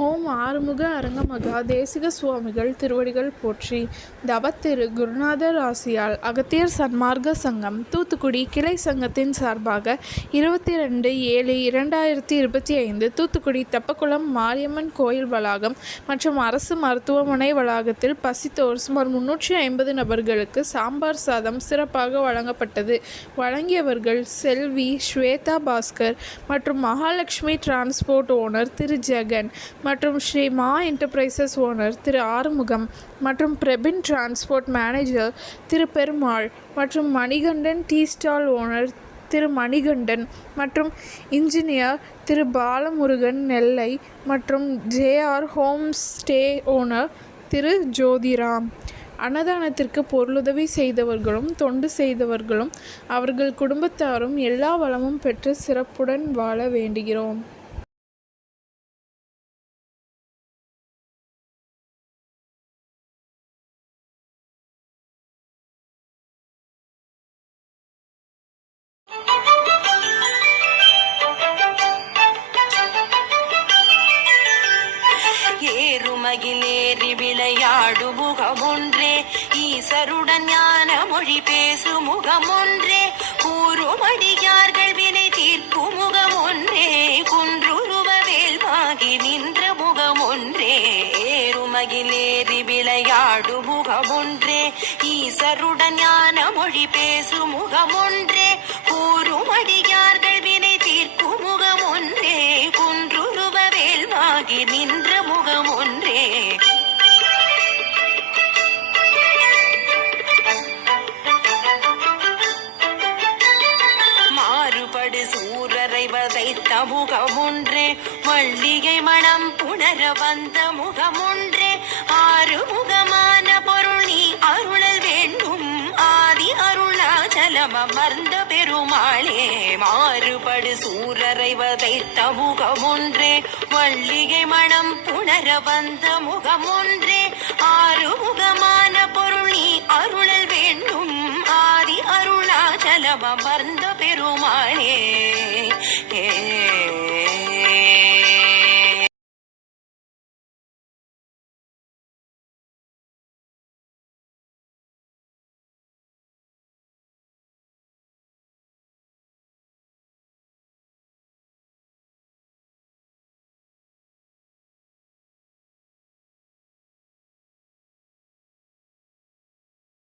ஓம் ஆறுமுக அரங்கமகா தேசிக சுவாமிகள் திருவடிகள் போற்றி. தவத்திரு குருநாதர் ஆசியால் அகத்தியர் சன்மார்க்க சங்கம் தூத்துக்குடி கிளை சங்கத்தின் சார்பாக 22/7/2025 தூத்துக்குடி தெப்பக்குளம் மாரியம்மன் கோயில் வளாகம் மற்றும் அரசு மருத்துவமனை வளாகத்தில் பசித்தோர் சுமார் 350 நபர்களுக்கு சாம்பார் சாதம் சிறப்பாக வழங்கப்பட்டது. வழங்கியவர்கள் செல்வி ஸ்வேதா பாஸ்கர் மற்றும் மகாலட்சுமி டிரான்ஸ்போர்ட் ஓனர் திரு ஜெகன் மற்றும் ஸ்ரீ மா என்டர்பிரைசஸ் ஓனர் திரு ஆறுமுகம் மற்றும் பிரபின் டிரான்ஸ்போர்ட் மேனேஜர் திரு பெருமாள் மற்றும் மணிகண்டன் டீ ஸ்டால் ஓனர் திரு மணிகண்டன் மற்றும் இன்ஜினியர் திரு பாலமுருகன் நெல்லை மற்றும் ஜேஆர் ஹோம் ஸ்டே ஓனர் திரு ஜோதிராம். அன்னதானத்திற்கு பொருளுதவி செய்தவர்களும் தொண்டு செய்தவர்களும் அவர்கள் குடும்பத்தாரும் எல்லா வளமும் பெற்று சிறப்புடன் வாழ வேண்டுகிறோம். ஏறுமகிலேறி விளையாடு முகமொன்றே, ஈசருடன் ஞான மொழி பேசு முகமொன்றே, கூறுமடியார்கள் வினை தீர்ப்பு முகமொன்றே, குன்றுருவ வேல்வாகி நின்ற முகமொன்றே. ஏறுமகிலேறி விளையாடு முகமொன்றே, ஈசருடன் ஞான மொழி பேசு முகமொன்றே, கூறுமடியார்கள் வினை தீர்ப்பு முகமொன்றே, குன்றுருவ வேல்வாகி நின்ற முகமொன்றே. மாறுபடு சூரரை வதைத்த முகமொன்றே, மல்லிகை மணம் புணர வந்த முகமொன்றே, ஆறுமுகமான பொருள் நீ அருளல் வேண்டும், ஆதி அருணாச்சலம் அமர்ந்த பெருமாளே. மாறுபடு சூரரை வதைத்த முகமொன்றே, மல்லிகை மணம் புணர வந்த முகமொன்றே, ஆறுமுகமான பொருள் நீ அருளல் வேண்டும், ஆதி அருணாச்சலம் அமர்ந்த பெருமாளே.